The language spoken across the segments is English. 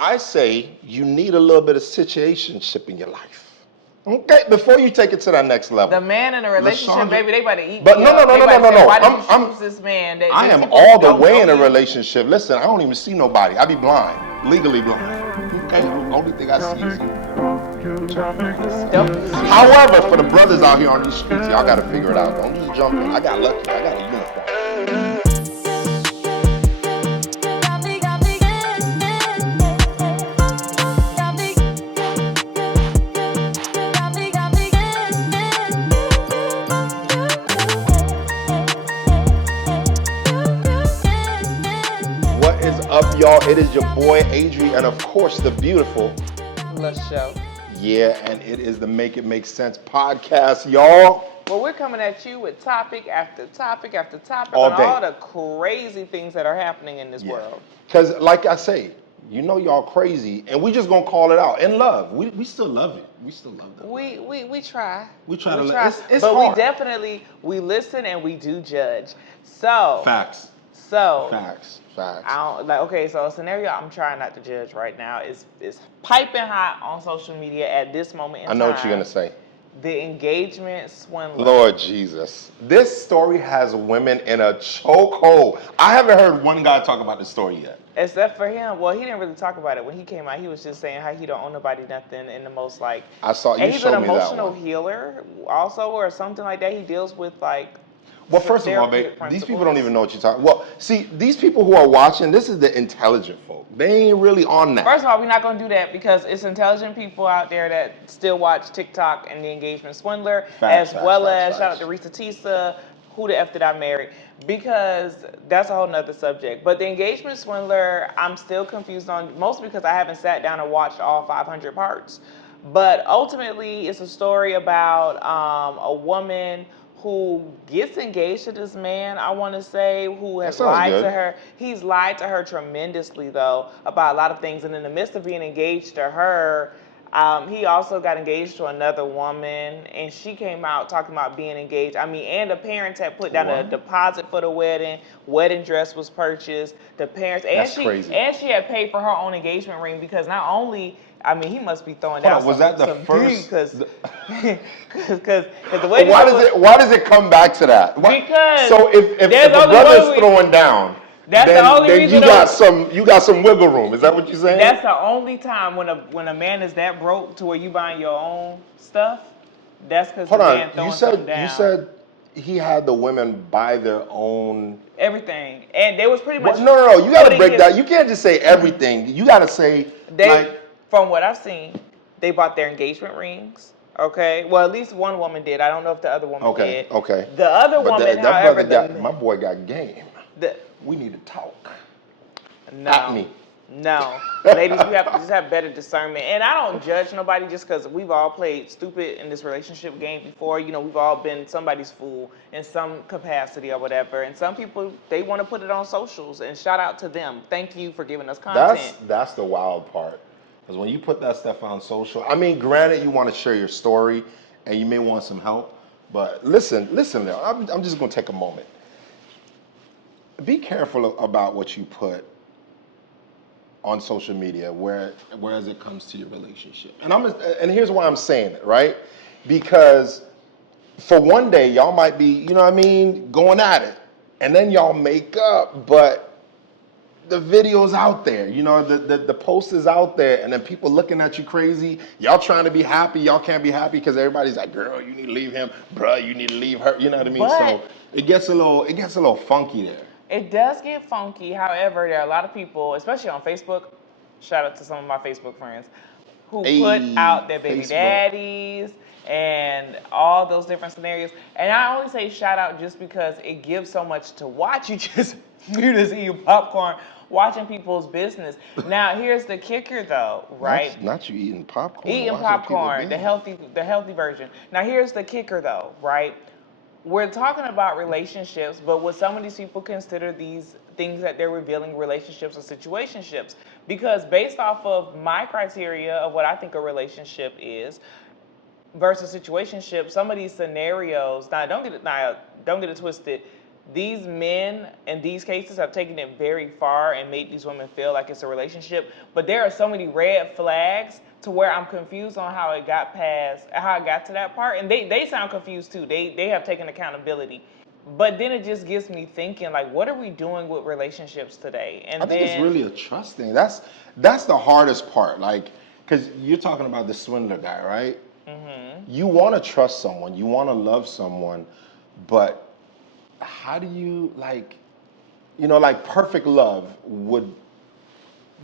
I say you need a little bit of situationship in your life. Okay, before you take it to that next level. The man in a relationship, baby, they about to eat But me no, up. No. Why did you choose this man? I These am people all the don't way know in a you. relationship. Listen, I don't even see nobody. I be blind, legally blind. Okay, the only thing I see is you. However, for the brothers out here on these streets, y'all got to figure it out. Don't just jump in. I got lucky. I got a unicorn. What is up, y'all? It is your boy Adri, and of course the beautiful LaShow. Yeah, and it is the Make It Make Sense podcast, y'all. Well, we're coming at you with topic after topic after topic All on day. all the crazy things that are happening in this world. Because, like I say, you know y'all crazy, and we just gonna call it out in love. We still love it. We still love them. We try. We try to. It's but hard. we listen and we do judge. So Facts. Facts. So a scenario I'm trying not to judge right now is piping hot on social media at this moment in time. I know what you're gonna say. The engagement swindler. Lord Jesus. This story has women in a chokehold. I haven't heard one guy talk about this story yet. Except for him. Well, he didn't really talk about it. When he came out, he was just saying how he don't owe nobody nothing in the most like... I saw you. And he's an emotional healer also or something like that. He deals with like... Well, first of all, babe, these people don't even know what you're talking about. Well, see, these people who are watching, this is the intelligent folk. They ain't really on that. First of all, we're not going to do that because it's intelligent people out there that still watch TikTok and the engagement swindler, as well as shout out to Risa Tisa, who the F did I marry? Because that's a whole nother subject. But the engagement swindler, I'm still confused on, mostly because I haven't sat down and watched all 500 parts. But ultimately, it's a story about a woman who gets engaged to this man, I want to say, who has lied to her. He's lied to her tremendously, though, about a lot of things. And in the midst of being engaged to her, he also got engaged to another woman, and she came out talking about being engaged. And the parents had put down a deposit for the wedding. Wedding dress was purchased. The parents, crazy. And she had paid for her own engagement ring because not only... he must be throwing down. Was that the first? Because the way why does it come back to that? Because so if the brother's throwing down, then you got some wiggle room. Is that what you're saying? That's the only time when a man is that broke to where you buying your own stuff. That's because the man throwing something down. You said he had the women buy their own everything, and they was pretty much. No. You got to break that. You can't just say everything. You got to say From what I've seen, they bought their engagement rings. Okay. Well, at least one woman did. I don't know if the other woman did. Okay. The other woman, however, my boy got game. We need to talk. No. At me. No. Ladies, we have to just have better discernment. And I don't judge nobody just because we've all played stupid in this relationship game before. You know, we've all been somebody's fool in some capacity or whatever. And some people, they want to put it on socials, and shout out to them. Thank you for giving us content. That's the wild part. Because when you put that stuff on social, granted, you want to share your story and you may want some help, but listen, I'm just going to take a moment. Be careful about what you put on social media, whereas it comes to your relationship. And here's why I'm saying it, right? Because for one day, y'all might be, going at it, and then y'all make up, but the video's out there, the post is out there, and then people looking at you crazy. Y'all trying to be happy, y'all can't be happy because everybody's like, girl, you need to leave him, bruh, you need to leave her, you know what I mean? So it gets a little funky there. It does get funky. However, there are a lot of people, especially on Facebook, shout out to some of my Facebook friends, who put out their baby daddies and all those different scenarios. And I only say shout out just because it gives so much to watch. You just eating popcorn, watching people's business. Now, here's the kicker, though, right? Not you eating popcorn. Eating popcorn, the healthy version. Now, here's the kicker, though, right? We're talking about relationships, but would some of these people consider these things that they're revealing relationships or situationships? Because based off of my criteria of what I think a relationship is versus situationship, some of these scenarios, don't get it twisted. these men in these cases have taken it very far and made these women feel like it's a relationship. But there are so many red flags to where I'm confused on how it got to that part. And they sound confused too. They have taken accountability. But then it just gets me thinking, like, what are we doing with relationships today? And I think it's really a trust thing. That's the hardest part. Like, because you're talking about the swindler guy, right? Mm-hmm. You want to trust someone, you want to love someone, but how do you, like, like perfect love would,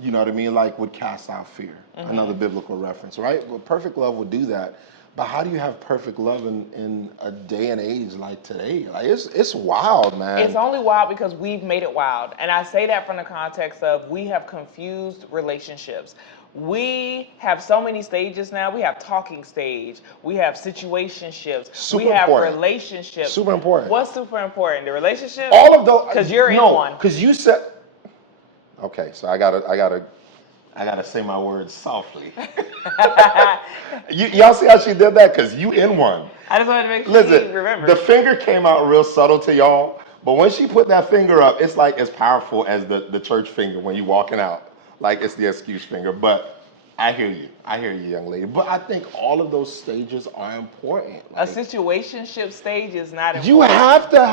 you know what I mean, like would cast out fear. Mm-hmm. Another biblical reference, right? Well, perfect love would do that. But how do you have perfect love in a day and age like today? Like it's wild, man. It's only wild because we've made it wild. And I say that from the context of we have confused relationships. We have so many stages now. We have talking stage. We have situationships. We have relationships. Super important. What's super important? The relationship? All of those. Because you're in one. Because you said. Okay, so I gotta say my words softly. Y'all see how she did that? Because you in one. I just wanted to make sure you remember. The finger came out real subtle to y'all, but when she put that finger up, it's like as powerful as the church finger when you walking out. Like it's the excuse finger. But I hear you, young lady. But I think all of those stages are important. Like, a situationship stage is not important. You have to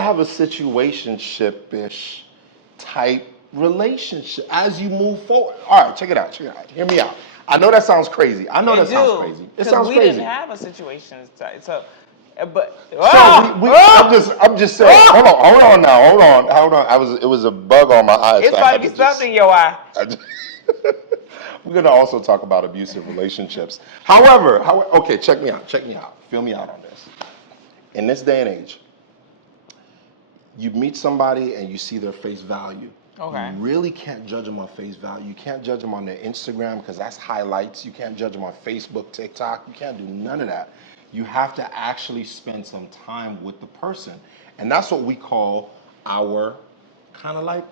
have a situationship-ish type relationship as you move forward. All right, check it out. Hear me out. I know that sounds crazy. It sounds crazy. It sounds crazy. We didn't have a situation type. So, but I'm just saying. Hold on. It was a bug on my eye. It's about to be something in your eye. We're gonna also talk about abusive relationships. However, okay, check me out. Feel me out on this. In this day and age, you meet somebody and you see their face value. Okay. You really can't judge them on face value. You can't judge them on their Instagram because that's highlights. You can't judge them on Facebook, TikTok. You can't do none of that. You have to actually spend some time with the person. And that's what we call our kind of like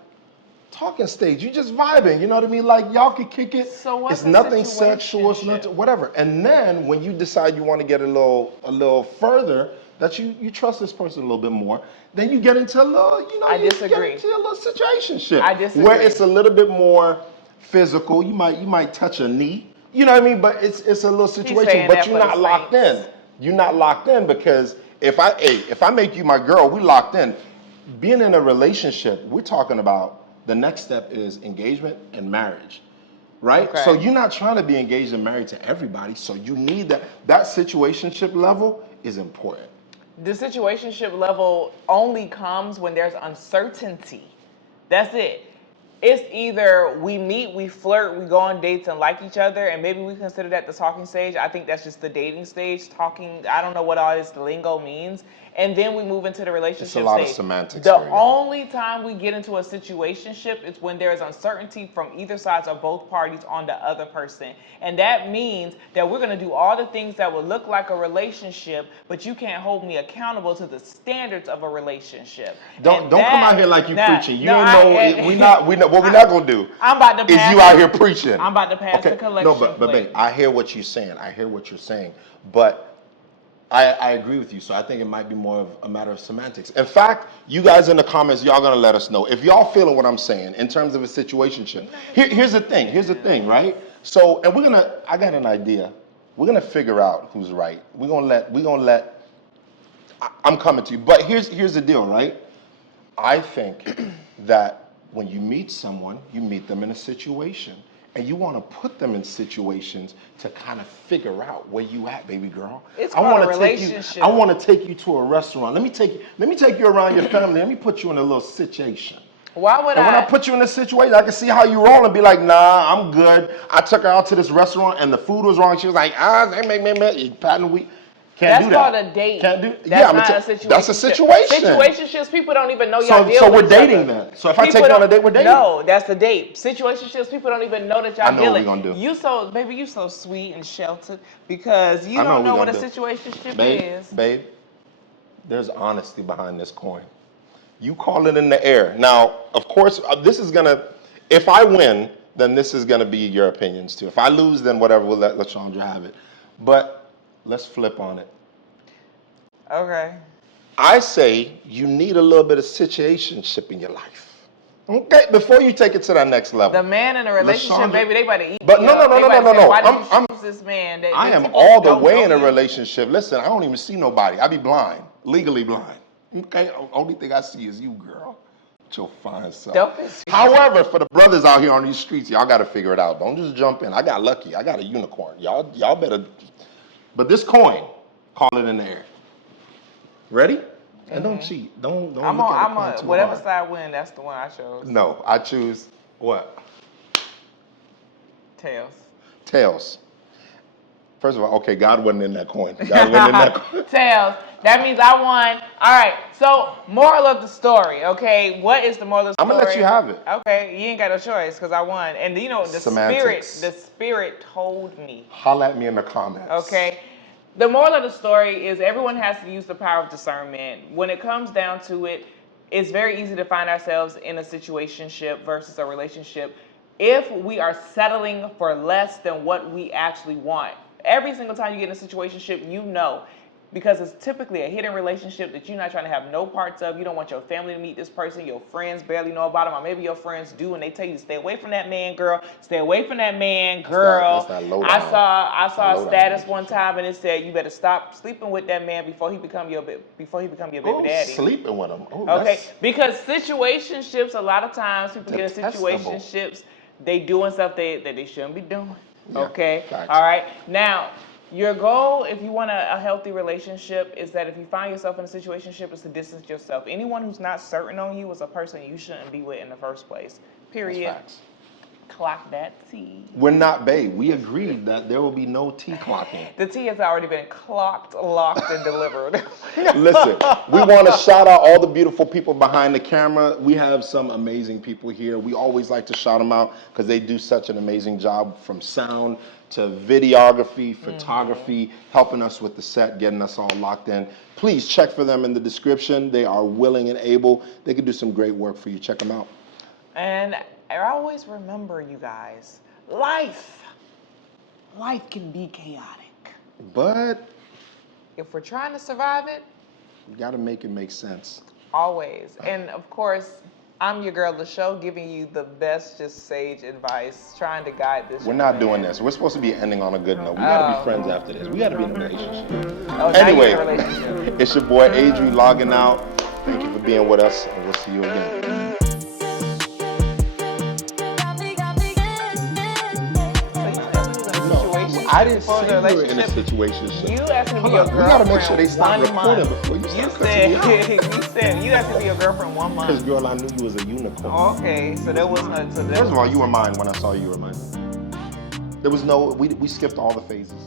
talking stage. You just vibing, you know what I mean? Like y'all can kick it. So what's it's nothing sexual, it's nothing, whatever. And then when you decide you want to get a little further, that you trust this person a little bit more, then you get into a little, I disagree. Get into a little situationship. I disagree. Where it's a little bit more physical. You might touch a knee. You know what I mean? But it's a little situation, but you're not locked in. You're not locked in because if I make you my girl, we locked in. Being in a relationship, we're talking about the next step is engagement and marriage. Right? Okay. So you're not trying to be engaged and married to everybody. So you need that situationship level is important. The situationship level only comes when there's uncertainty. That's it. It's either we meet, we flirt, we go on dates and like each other, and maybe we consider that the talking stage. I think that's just the dating stage. Talking, I don't know what all this lingo means. And then we move into the relationship stage. It's a lot of semantics. The only time we get into a situationship is when there is uncertainty from either sides or both parties on the other person. And that means that we're going to do all the things that would look like a relationship, but you can't hold me accountable to the standards of a relationship. Don't come out here like you preaching. You don't know. What we're not going to do I'm about to pass is you out here preaching. I'm about to pass the collection. No, but babe, I hear what you're saying. But I agree with you. So I think it might be more of a matter of semantics. In fact, you guys in the comments, y'all gonna let us know if y'all feeling what I'm saying in terms of a situationship. Here's the thing, right? So, and I got an idea. We're gonna figure out who's right. We're gonna let. I'm coming to you, but here's the deal, right? I think that when you meet someone, you meet them in a situation. And you want to put them in situations to kind of figure out where you at, baby girl. It's called a relationship. I want to take you to a restaurant. Let me take you around your family. Let me put you in a little situation. Why would when I put you in a situation, I can see how you roll and be like, nah, I'm good. I took her out to this restaurant and the food was wrong. She was like, patting week. That's called a date. Can't do. That's not a situation. That's a situation. Situationships, people don't even know y'all deal with each other. So we're dating then. So if I take you on a date, we're dating. No, that's the date. Situationships, people don't even know that y'all dealing. I know what we're gonna do. You so sweet and sheltered because you don't know what a situationship is. Babe, there's honesty behind this coin. You call it in the air. Now, of course, this is gonna. If I win, then this is gonna be your opinions too. If I lose, then whatever, we'll let Chandra have it. But let's flip on it. Okay. I say you need a little bit of situationship in your life. Okay, before you take it to that next level. The man in a relationship, baby, they about to eat. But no. Why did you choose this man? I am all the way in a relationship. Listen, I don't even see nobody. I be blind, legally blind. Okay, only thing I see is you, girl. With your fine self. However, for the brothers out here on these streets, y'all got to figure it out. Don't just jump in. I got lucky. I got a unicorn. Y'all better. But this coin, call it in the air. Ready? And don't cheat. Don't look at the coin too whatever hard. side win, that's the one I chose. No, I choose what? Tails. Tails. First of all, okay, God wasn't in that coin. God wasn't in that coin. Tails. That means I won. All right. So, moral of the story. Okay, what is the moral of the story? I'm gonna let you have it. Okay, you ain't got no choice because I won. And you know, the spirit told me. Holla at me in the comments. Okay. The moral of the story is everyone has to use the power of discernment. When it comes down to it, it's very easy to find ourselves in a situationship versus a relationship if we are settling for less than what we actually want. Every single time you get in a situationship, you know, because it's typically a hidden relationship that you're not trying to have no parts of. You don't want your family to meet this person. Your friends barely know about him, or maybe your friends do, and they tell you to stay away from that man, girl. Stay away from that man, girl. That's not I saw a status one time, and it said you better stop sleeping with that man before he become your baby daddy. Sleeping with him. Okay, because situationships, a lot of times people get in situationships, they doing stuff that they shouldn't be doing. Yeah, okay, facts. all right. Now, your goal, if you want a healthy relationship, is that if you find yourself in a situationship, is to distance yourself. Anyone who's not certain on you is a person you shouldn't be with in the first place. Period. That's facts. Clock that T. We're not babe. We agreed that there will be no T clocking. The T has already been clocked, locked, and delivered. Listen, we want to shout out all the beautiful people behind the camera. We have some amazing people here. We always like to shout them out because they do such an amazing job, from sound to videography, photography, helping us with the set, getting us all locked in. Please check for them in the description. They are willing and able. They can do some great work for you. Check them out. And I always remember, you guys, life can be chaotic. But if we're trying to survive it, you got to make it make sense. Always. And of course, I'm your girl, the show, giving you the best, just sage advice, trying to guide this. We're not doing this. We're supposed to be ending on a good note. We got to be friends after this. We got to be in a relationship. Anyway, it's your boy Adri logging out. Thank you for being with us, and we'll see you again. I didn't say you were in a situationship. You asked me to be your girlfriend. We gotta make sure they stop recording before you start cussing me out. You said you asked me to be your girlfriend 1 month. Because girl, I knew you was a unicorn. Okay, so there was no. First of all, you were mine when I saw you were mine. There was no. We skipped all the phases.